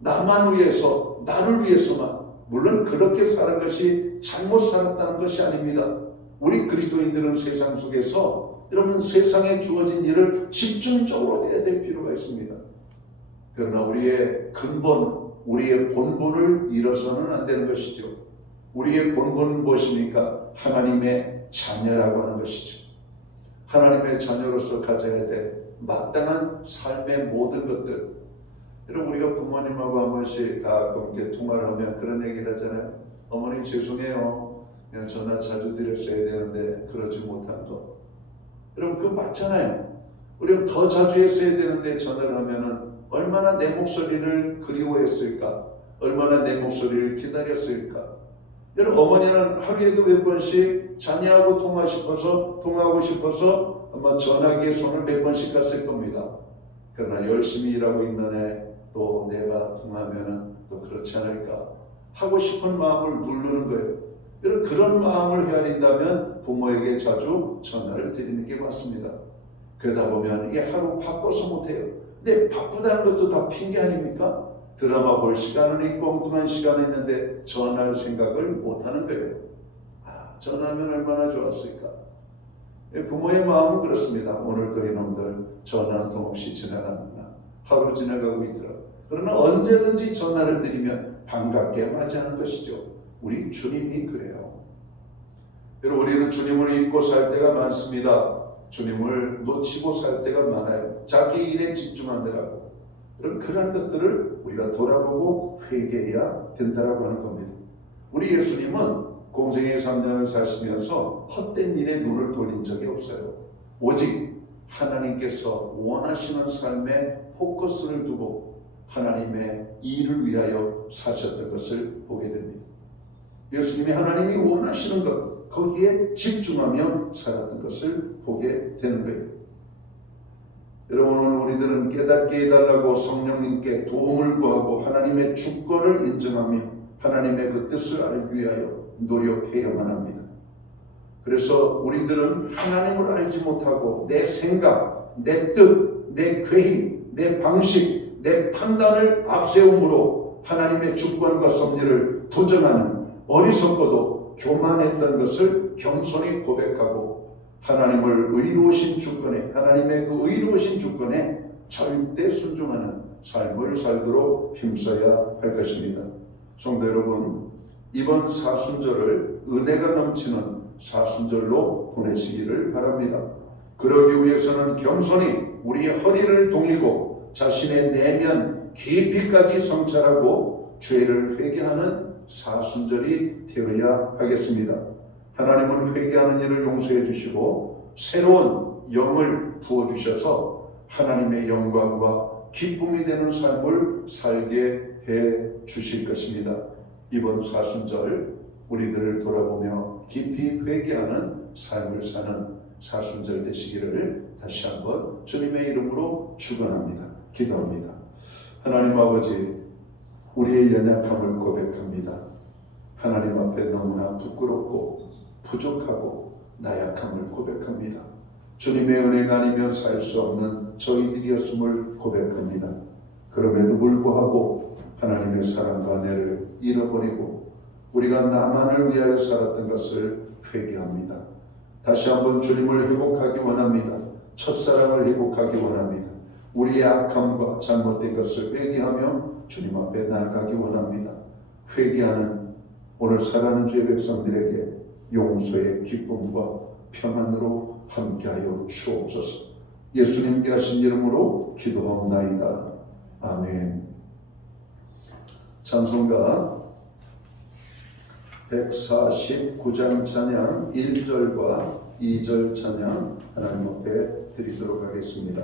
나만 위해서, 나를 위해서만. 물론 그렇게 사는 것이 잘못 살았다는 것이 아닙니다. 우리 그리스도인들은 세상 속에서 여러분 세상에 주어진 일을 집중적으로 해야 될 필요가 있습니다. 그러나 우리의 근본, 우리의 본분을 잃어서는 안 되는 것이죠. 우리의 본분은 무엇입니까? 하나님의 자녀라고 하는 것이죠. 하나님의 자녀로서 가져야 될 마땅한 삶의 모든 것들. 여러분 우리가 부모님하고 한 번씩 가끔 이렇게 통화를 하면 그런 얘기를 하잖아요. 어머니 죄송해요. 그냥 전화 자주 드렸어야 되는데 그러지 못한 거. 여러분 그거 맞잖아요. 우리가 더 자주 했어야 되는데 전화를 하면은 얼마나 내 목소리를 그리워했을까? 얼마나 내 목소리를 기다렸을까? 여러분 어머니는 하루에도 몇 번씩 자녀하고 통화하고 싶어서 아마 전화기에 손을 몇 번씩 갔을 겁니다. 그러나 열심히 일하고 있는 애 또 내가 통화하면은 또 그렇지 않을까? 하고 싶은 마음을 누르는 거예요. 여러분 그런 마음을 헤아린다면 부모에게 자주 전화를 드리는 게 맞습니다. 그러다 보면 이게 하루 바빠서 못해요. 근데 바쁘다는 것도 다 핑계 아닙니까? 드라마 볼 시간은 있고 엉뚱한 시간이 있는데 전화할 생각을 못하는 거예요. 전화하면 얼마나 좋았을까? 부모의 마음은 그렇습니다. 오늘도 이놈들 전화 한 통 없이 지나가는구나. 하루 지나가고 있더라. 그러나 언제든지 전화를 드리면 반갑게 맞이하는 것이죠. 우리 주님이 그래요. 여러분 우리는 주님을 잊고 살 때가 많습니다. 주님을 놓치고 살 때가 많아요. 자기 일에 집중하느라고. 그런 것들을 우리가 돌아보고 회개해야 된다고 하는 겁니다. 우리 예수님은 공생의 3년을 사시면서 헛된 일에 눈을 돌린 적이 없어요. 오직 하나님께서 원하시는 삶에 포커스를 두고 하나님의 일을 위하여 사셨던 것을 보게 됩니다. 예수님이 하나님이 원하시는 것, 거기에 집중하며 살았던 것을 보게 되는 거예요. 여러분 오늘 우리들은 깨닫게 해달라고 성령님께 도움을 구하고 하나님의 주권을 인정하며 하나님의 그 뜻을 알기 위하여 노력해야만 합니다. 그래서 우리들은 하나님을 알지 못하고 내 생각, 내 뜻, 내 계획, 내 방식, 내 판단을 앞세움으로 하나님의 주권과 섭리를 부정하는 어리석고도 교만했던 것을 겸손히 고백하고 하나님을 의로우신 주권에, 하나님의 그 의로우신 주권에 절대 순종하는 삶을 살도록 힘써야 할 것입니다. 성도 여러분, 이번 사순절을 은혜가 넘치는 사순절로 보내시기를 바랍니다. 그러기 위해서는 겸손히 우리의 허리를 동이고 자신의 내면 깊이까지 성찰하고 죄를 회개하는 사순절이 되어야 하겠습니다. 하나님은 회개하는 일을 용서해 주시고 새로운 영을 부어주셔서 하나님의 영광과 기쁨이 되는 삶을 살게 해 주실 것입니다. 이번 사순절 우리들을 돌아보며 깊이 회개하는 삶을 사는 사순절 되시기를 다시 한번 주님의 이름으로 축원합니다. 기도합니다. 하나님 아버지, 우리의 연약함을 고백합니다. 하나님 앞에 너무나 부끄럽고 부족하고 나약함을 고백합니다. 주님의 은혜가 아니면 살 수 없는 저희들이었음을 고백합니다. 그럼에도 불구하고 하나님의 사랑과 은혜를 잃어버리고 우리가 나만을 위하여 살았던 것을 회개합니다. 다시 한번 주님을 회복하기 원합니다. 첫사랑을 회복하기 원합니다. 우리의 악함과 잘못된 것을 회개하며 주님 앞에 나아가기 원합니다. 회개하는 오늘 살아가는 주의 백성들에게 용서의 기쁨과 평안으로 함께하여 주옵소서. 예수님께 하신 이름으로 기도하옵나이다. 아멘. 찬송가 149장 찬양 1절과 2절 찬양 하나님 앞에 드리도록 하겠습니다.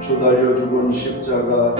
주 달려 죽은 십자가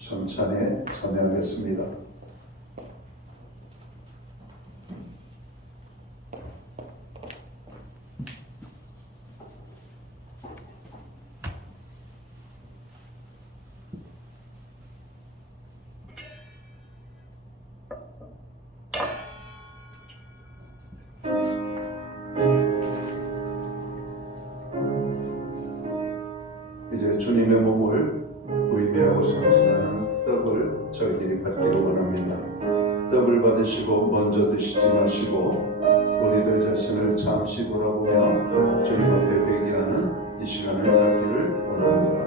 성찬에 참여하겠습니다. 이제 주님의 몸을 의미하고 상징하는 떡을 저희들이 받기를 원합니다. 떡을 받으시고 먼저 드시지 마시고 우리들 자신을 잠시 돌아보며 주님 앞에 회개하는 이 시간을 갖기를 원합니다.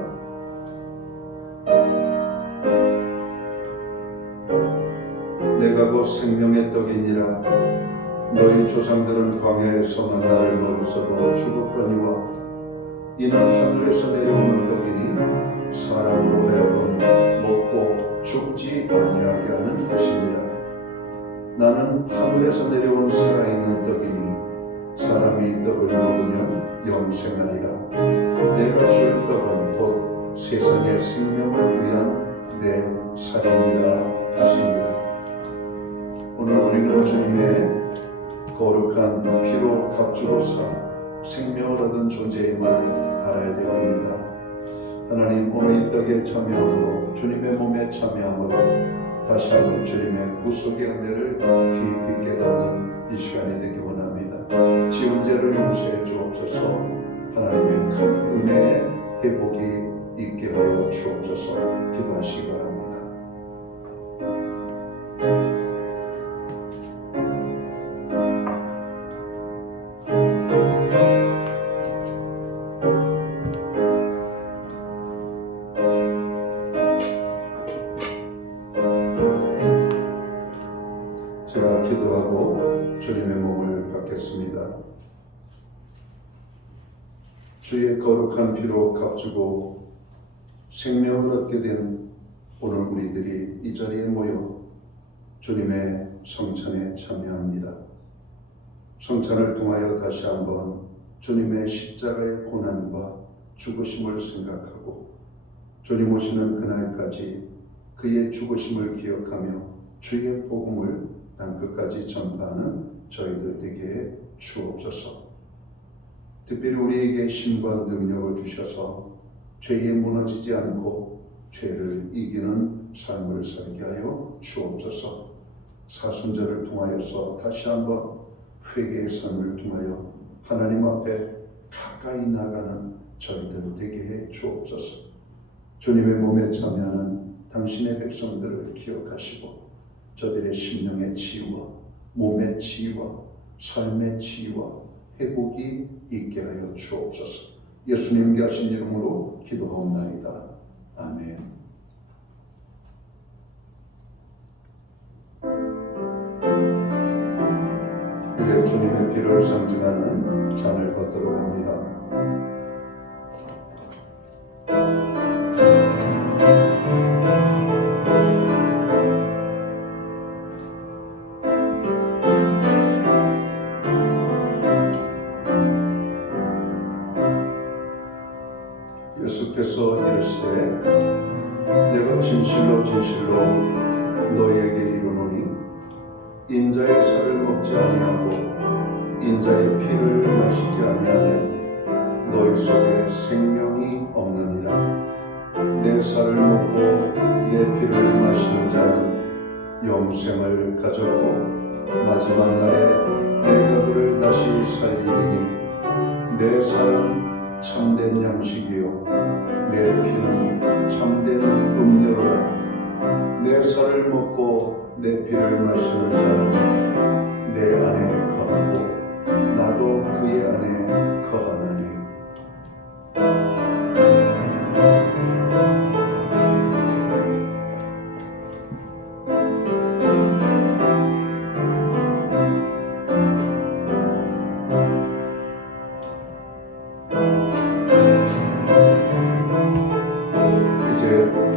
내가 곧 생명의 떡이니라. 너희 조상들은 광야에서 만나를 먹었어도 죽었거니와 이는 하늘에서 내려오는 떡이니 사람으로 하여금 먹고 죽지 아니하게 하는 것이니라. 나는 하늘에서 내려온 살아있는 떡이니 사람이 이 떡을 먹으면 영생하리라. 내가 줄 떡은 곧 세상의 생명을 위한 내 살이니라 하시니라. 오늘 우리는 주님의 거룩한 피로 값주고사 생명을 얻은 존재임을 알아야 될 겁니다. 하나님, 오늘 이 떡에 참여함으로 주님의 몸에 참여함으로 다시 한번 주님의 구속의 은혜를 깊이 깨닫는 이 시간이 되기 원합니다. 지은 죄를 용서해 주옵소서. 하나님의 큰 은혜의 회복이 있게 하여 주옵소서. 기도하시기 바랍니다. 제가 기도하고 주님의 몸을 받겠습니다. 주의 거룩한 피로 값주고 생명을 얻게 된 오늘 우리들이 이 자리에 모여 주님의 성찬에 참여합니다. 성찬을 통하여 다시 한번 주님의 십자가의 고난과 죽으심을 생각하고 주님 오시는 그날까지 그의 죽으심을 기억하며 주의 복음을 땅끝까지 전파하는 저희들 되게 주옵소서. 특별히 우리에게 힘과 능력을 주셔서 죄에 무너지지 않고 죄를 이기는 삶을 살게 하여 주옵소서. 사순절을 통하여서 다시 한번 회개의 삶을 통하여 하나님 앞에 가까이 나가는 저희들 되게 해 주옵소서. 주님의 몸에 참여하는 당신의 백성들을 기억하시고 저들의 심령의 치유와 몸의 치유와 삶의 치유와 회복이 있게 하여 주옵소서. 예수님 귀하신 이름으로 기도하옵나이다. 아멘. 이제 주님의 피를 상징하는 잔을 받도록 합니다. 예수께서 이르시되 내가 진실로 진실로 너희에게 이르노니 인자의 살을 먹지 아니하고 인자의 피를 마시지 아니하면 너희 속에 생명이 없느니라. 내 살을 먹고 내 피를 마시는 자는 영생을 가졌고 마지막 날에 내가 그를 다시 살리리니 내 살은 참된 양식이요 내 피는 참된 음료로다. 내 살을 먹고 내 피를 마시는 자는 내 안에 거하고 나도 그의 안에 거하나니.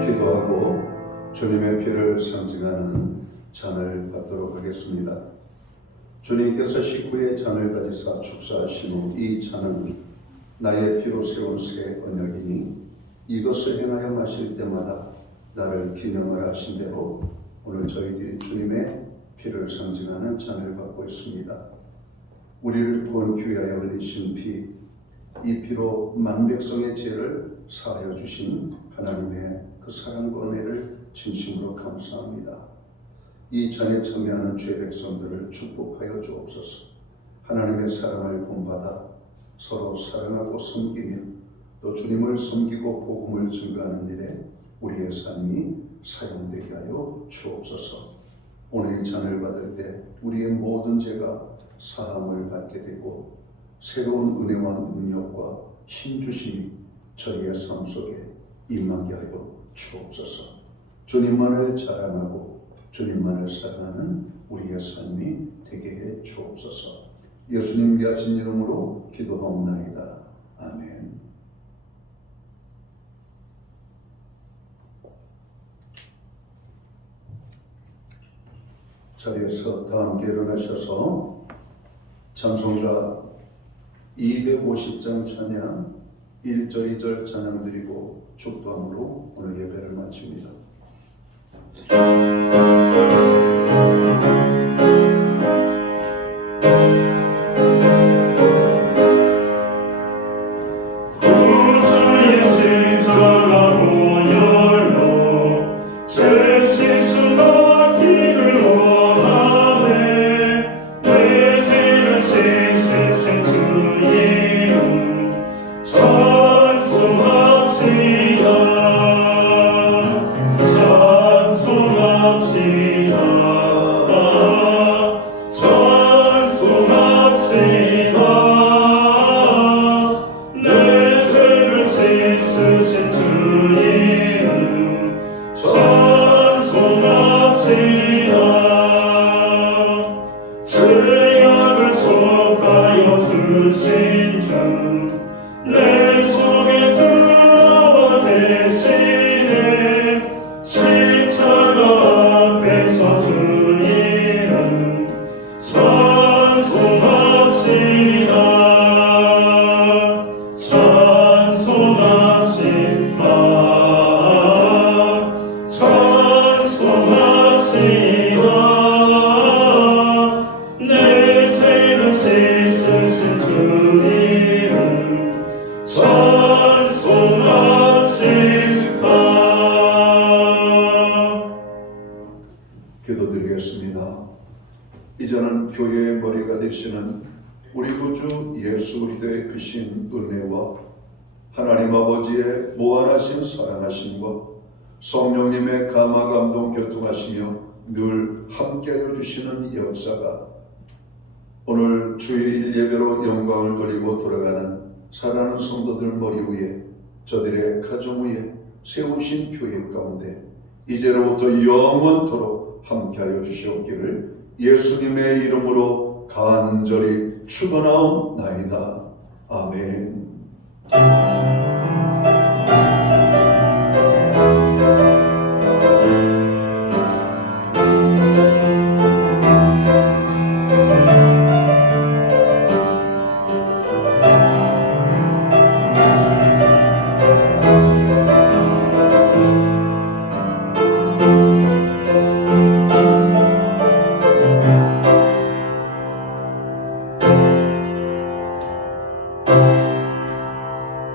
기도하고 주님의 피를 상징하는 잔을 받도록 하겠습니다. 주님께서 식후에 잔을 가지사 축사하신 후 이 잔은 나의 피로 세운 새 언약이니 이것을 행하여 마실 때마다 나를 기념하라 하신 대로 오늘 저희들이 주님의 피를 상징하는 잔을 받고 있습니다. 우리를 구원케 위하여 흘리신 피, 이 피로 만백성의 죄를 사하여 주신 하나님의 그 사랑과 은혜를 진심으로 감사합니다. 이 잔에 참여하는 죄 백성들을 축복하여 주옵소서. 하나님의 사랑을 본받아 서로 사랑하고 섬기며 또 주님을 섬기고 복음을 증거하는 일에 우리의 삶이 사용되게 하여 주옵소서. 오늘 이 잔을 받을 때 우리의 모든 죄가 사함을 받게 되고 새로운 은혜와 능력과 힘주심이 저희의 삶 속에 임하게 하여 주옵소서. 주님만을 자랑하고 주님만을 사랑하는 우리의 삶이 되게 해 주옵소서. 예수님 귀하신 이름으로 기도하옵나이다. 아멘. 자리에서 다 함께 일어나셔서 찬송가 250장 찬양 1절 2절 찬양 드리고 축도함으로 오늘 예배를 마칩니다. 구주의 십자가 보혈로 죄 씻음 받기를 원하네. 내 죄를 씻으신 주 이름 찬송합시다. 찬송합시다. 찬송합시다. 내 죄를 씻으신 주 이름 찬송합시다. 죄악을 속하여 주신 주 내 속에 들어와 계시네. 십자가 앞에서 주 이름 찬송합시다. 찬송합시다. 찬송합시다. 내 죄를 씻으신 주 이름 찬송합시다. 기도드리겠습니다. 이제는 교회의 머리가 되시는 우리 구주 예수 그리스도의 크신 은혜와 하나님 아버지의 무한하신 사랑하심과 성령님의 감화 감동 교통하시며 늘 함께하여 주시는 역사가 오늘 주일 예배로 영광을 돌리고 돌아가는 사랑하는 성도들 머리 위에 저들의 가정 위에 세우신 교회 가운데 이제로부터 영원토록 함께하여 주시옵기를 예수님의 이름으로 간절히 축원하옵나이다. 아멘.